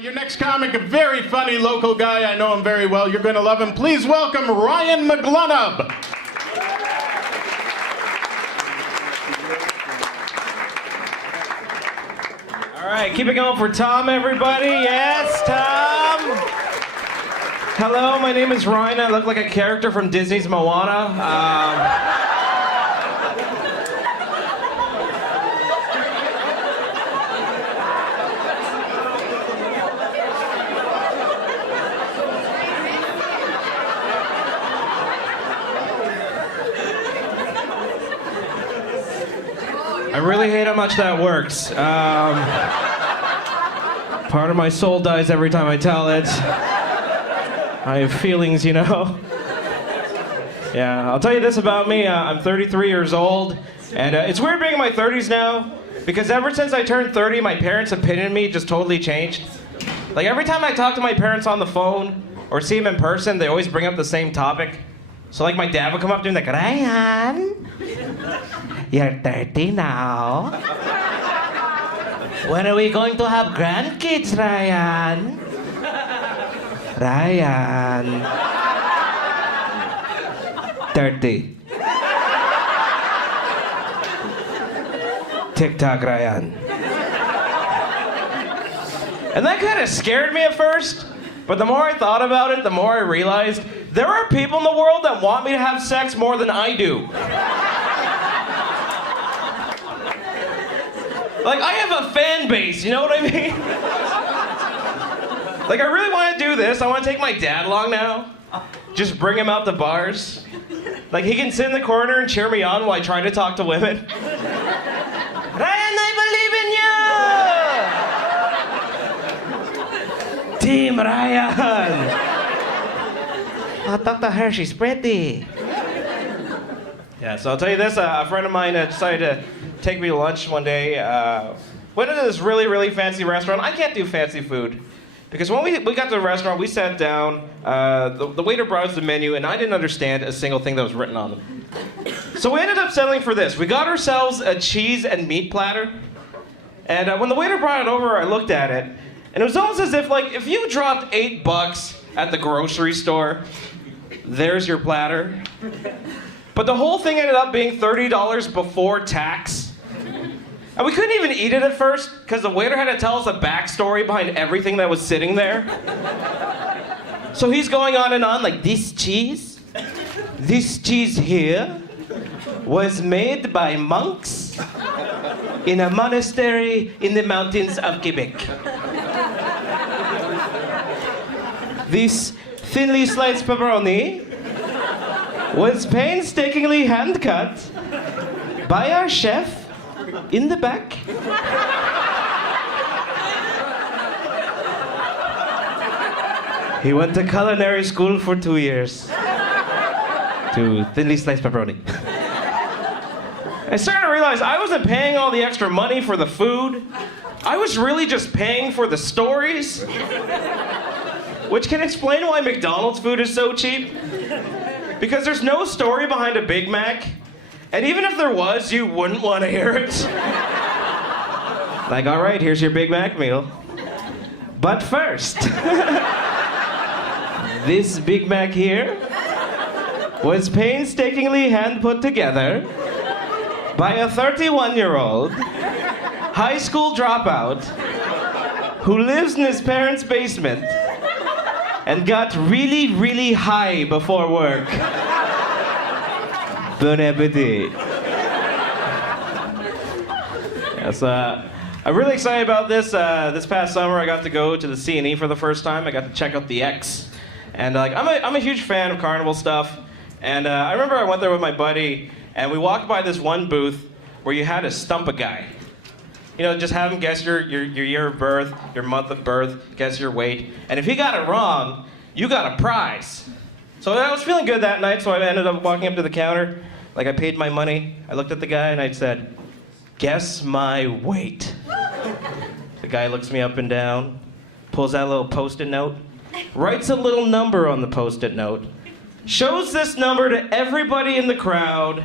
Your next comic, a very funny local guy. I know him very well. You're going to love him. Please welcome Ryan Maglunob. All right, keep it going for Tom, everybody. Yes, Tom. Hello, my name is Ryan. I look like a character from Disney's Moana. I really hate how much that works. Part of my soul dies every time I tell it. I have feelings, you know. Yeah, I'll tell you this about me. I'm 33 years old, and it's weird being in my 30s now, because ever since I turned 30, my parents' opinion of me just totally changed. Like, every time I talk to my parents on the phone, or see them in person, they always bring up the same topic. So, like, my dad would come up to me like, Ryan, you're 30 now. When are we going to have grandkids, Ryan? Ryan. 30. TikTok, Ryan. And that kind of scared me at first, but the more I thought about it, the more I realized there are people in the world that want me to have sex more than I do. Like, I have a fan base, you know what I mean? Like, I really want to do this. I want to take my dad along now. Just bring him out to bars. Like, he can sit in the corner and cheer me on while I try to talk to women. Ryan, I believe in you! Team Ryan! I'll talk to her, she's pretty. Yeah, so I'll tell you this, a friend of mine decided to take me to lunch one day. Went into this really, really fancy restaurant. I can't do fancy food. Because when we got to the restaurant, we sat down, the waiter brought us the menu, and I didn't understand a single thing that was written on them. So we ended up settling for this. We got ourselves a cheese and meat platter. And when the waiter brought it over, I looked at it, and it was almost as if, like, if you dropped $8 at the grocery store, there's your platter. But the whole thing ended up being $30 before tax. And we couldn't even eat it at first, because the waiter had to tell us a backstory behind everything that was sitting there. So he's going on and on, like, this cheese here, was made by monks in a monastery in the mountains of Quebec. This thinly sliced pepperoni was painstakingly hand-cut by our chef in the back. He went to culinary school for 2 years to thinly sliced pepperoni. I started to realize I wasn't paying all the extra money for the food. I was really just paying for the stories, which can explain why McDonald's food is so cheap. Because there's no story behind a Big Mac, and even if there was, you wouldn't want to hear it. Like, all right, here's your Big Mac meal. But first, this Big Mac here was painstakingly hand put together by a 31-year-old high school dropout who lives in his parents' basement and got really, really high before work. Bon appetit. Yes, I'm really excited about this. This past summer, I got to go to the NxNE for the first time. I got to check out the X. And I'm a huge fan of carnival stuff. And I remember I went there with my buddy, and we walked by this one booth where you had to stump a guy. You know, just have him guess your year of birth, your month of birth, guess your weight. And if he got it wrong, you got a prize. So I was feeling good that night, so I ended up walking up to the counter. Like, I paid my money. I looked at the guy and I said, guess my weight. The guy looks me up and down, pulls out a little Post-it note, writes a little number on the Post-it note, shows this number to everybody in the crowd,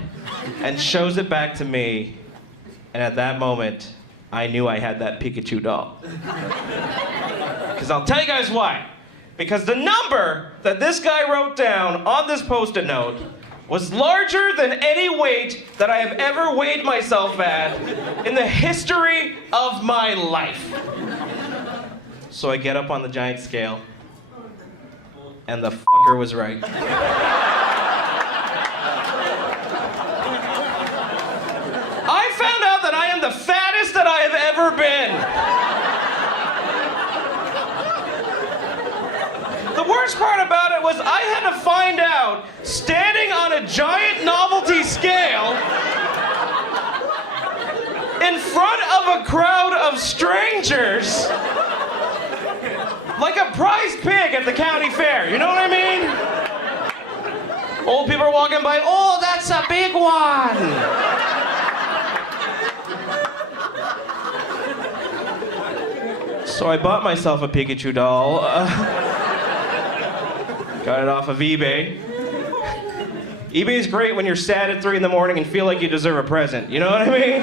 and shows it back to me. And at that moment, I knew I had that Pikachu doll. Because And I'll tell you guys why. Because the number that this guy wrote down on this Post-it note was larger than any weight that I have ever weighed myself at in the history of my life. So I get up on the giant scale, and the fucker was right. I found out that I am the fattest that I have ever been. The worst part about it was I had to find out, standing on a giant novelty scale, in front of a crowd of strangers, like a prized pig at the county fair, you know what I mean? Old people are walking by, oh, that's a big one. So I bought myself a Pikachu doll. Got it off of eBay. eBay's great when you're sad at 3 in the morning and feel like you deserve a present. You know what I mean?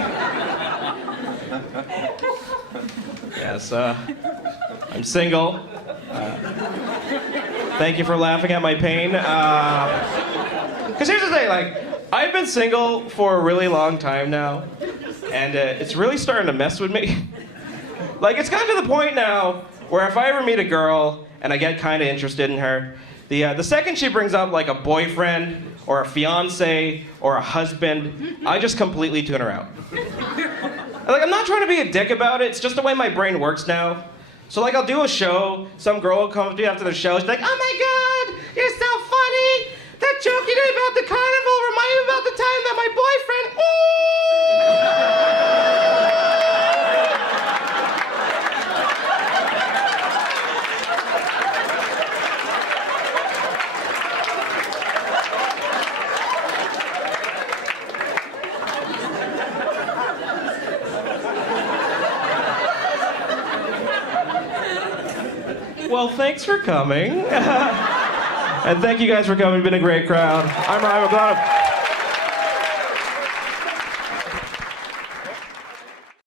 Yes, I'm single. Thank you for laughing at my pain. Because here's the thing, like, I've been single for a really long time now, and it's really starting to mess with me. Like, it's gotten to the point now where if I ever meet a girl and I get kind of interested in her, the second she brings up like a boyfriend or a fiance or a husband, I just completely tune her out. Like, I'm not trying to be a dick about it, it's just the way my brain works now. So like, I'll do a show, some girl will come up to me after the show, she's like, oh my God, you're so funny. That joke you did about the carnival reminded me about the time that my boyfriend, Well, thanks for coming. And thank you guys for coming. You've been a great crowd. I'm Ryan Maglunob.